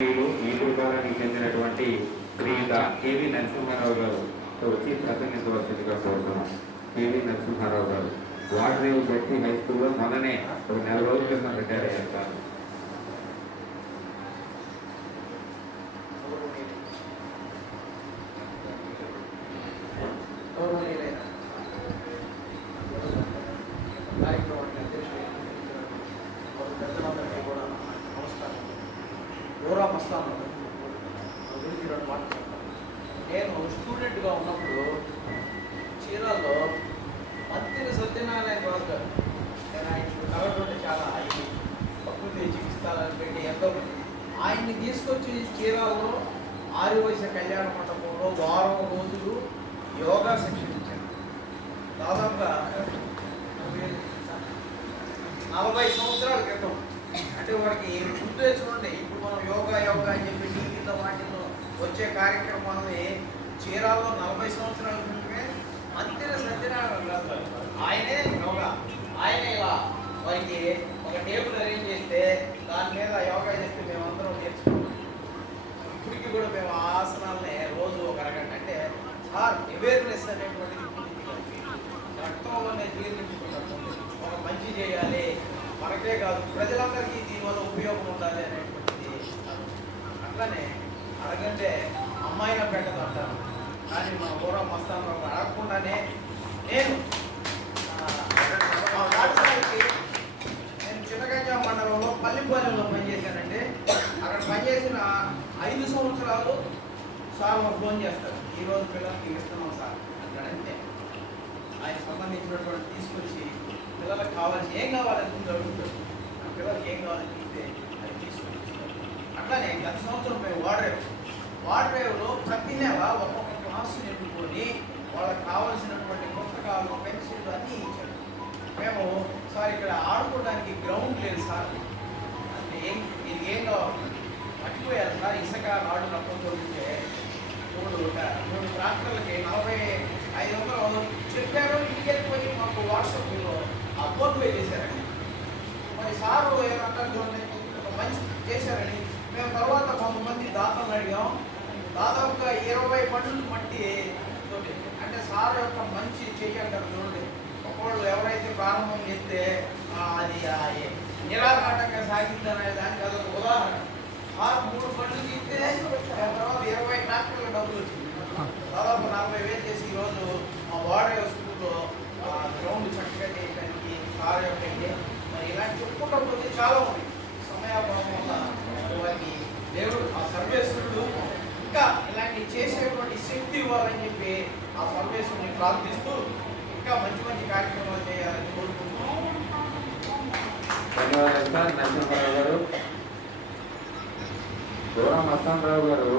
ఈ విభాగానికి చెందినటువంటి శ్రీయుత కేవి నరసింహారావు గారు వచ్చి ప్రసంగించవలసిందిగా కోరుతున్నాం. కేవి నరసింహారావు గారు వాడరేవు గట్టి హై స్కూల్లో మొన్ననే ఒక నెల రోజుల క్రితం రిటైర్ అయ్యారు సార్. నేను స్టూడెంట్గా ఉన్నప్పుడు చీరాల్లో మంత్రి సత్యనారాయణ రాజు గారు ఆయన కలవడం చాలా ఆయన్ని ప్రకృతి చికిత్సాలను పెట్టి ఎంతో ఆయన్ని తీసుకొచ్చి చీరాల్లో ఆర్యవైశ్య కళ్యాణ మండపంలో వారం రోజులు యోగా శిక్షణ ఇచ్చాను. దాదాపుగా 40 సంవత్సరాల క్రితం. అంటే వాడికి గుర్తు తెచ్చుకోండి. ఇప్పుడు మనం యోగా అని చెప్పి టీవీలో వాటిల్లో వచ్చే కార్యక్రమాలని చీరాల్లో 40 సంవత్సరాల క్రితమే మంత్రి సత్యనారాయణ రాజు ఆయనే యోగా ఆయనే ఇలా వారికి ఒక టేబుల్ అరేంజ్ చేస్తే దాని మీద యోగా చేస్తే మేమందరం నేర్చుకున్నాం. ఇప్పటికీ కూడా మేము ఆ ఆసనాలనే రోజు ఒక అరగంట అంటే సార్ అవేర్నెస్ అనేటువంటిది రక్తంలోనే జీర్ణించుకుంటాం. ఒక మంచి చేయాలి మనకే కాదు ప్రజలందరికీ దీనివల్ల ఉపయోగం ఉండాలి అనేటువంటిది. అట్లానే అడగంటే అమ్మాయిన పెట్టదు అంటారు. కానీ మా పూర్వం మస్తానరావు అడగకుండానే నేను పాఠశాలకి నేను చిన్నగంజా మండలంలో పల్లిపాలెంలో పనిచేశానంటే అక్కడ పనిచేసిన 5 సంవత్సరాలు సార్ మాకు ఫోన్ చేస్తారు. ఈరోజు పిల్లలకి ఇస్తున్నాం సార్ అక్కడంటే ఆయన సంబంధించినటువంటి తీసుకొచ్చి పిల్లలకు కావాల్సి ఏం కావాలని ముందు అడుగుతాడు. పిల్లలకి ఏం కావాలని చెప్తే అది తీసుకొచ్చి అట్లానే గత సంవత్సరం మేము వాడరేవులో ప్రతి నెల ఒక్కొక్క క్లాసు నింపుకొని వాళ్ళకి కావాల్సినటువంటి పుస్తకాలు పెన్సిళ్ళు అన్నీ ఇచ్చాడు. మేము సార్ ఇక్కడ ఆడుకోవడానికి గ్రౌండ్ లేదు సార్ అంటే ఇది ఏం కావాలి మర్చిపోయారు సార్ ఇసుక రాడు నప్పంతో ఉంటే 3 ట్రాక్టర్లకి 4500 చెప్పారు. ఇంటికి వెళ్ళిపోయి మాకు వాట్సాప్లో ఆ ఫోన్ పే చేశారండి. మరి సారు ఏమంటారు చూడండి ఒక మంచి చేశారని మేము తర్వాత కొంతమంది దాతలు అడిగాం. దాదాపుగా 20 పనులు మట్టి తోటి అంటే సార్ యొక్క మంచి చేయంటారు చూడండి. ఒకళ్ళు ఎవరైతే ప్రారంభం చేస్తే అది నిరాఘాటంగా సాగిందనే దానికి అదొక ఉదాహరణ. సార్ 3 పనులు తీస్తే తర్వాత 20 ట్రాక్టర్ల డబ్బులు వచ్చింది. దాదాపు 40,000 చేసి ఈరోజు మా వాడే స్కూల్లో గ్రౌండ్ చక్కగా చేయడానికి సార్ యొక్క మరి ఇలాంటి చెప్పుకుంటూ పోతే చాలా ఉంది. సమయాభావం వల్ల వారికి దేవుడు ఆ సర్వేశ్వరుడు ఇంకా ఇలాంటి చేసేటువంటి శక్తి ఇవ్వాలని చెప్పి ఆ సర్వేశ్వరుని ప్రార్థిస్తూ ఇంకా మంచి మంచి కార్యక్రమాలు చేయాలని కోరుకుంటున్నాం. ధన్యవాదాలు సార్ నరసింహారావు గారు. దూరం మస్తానరావు గారు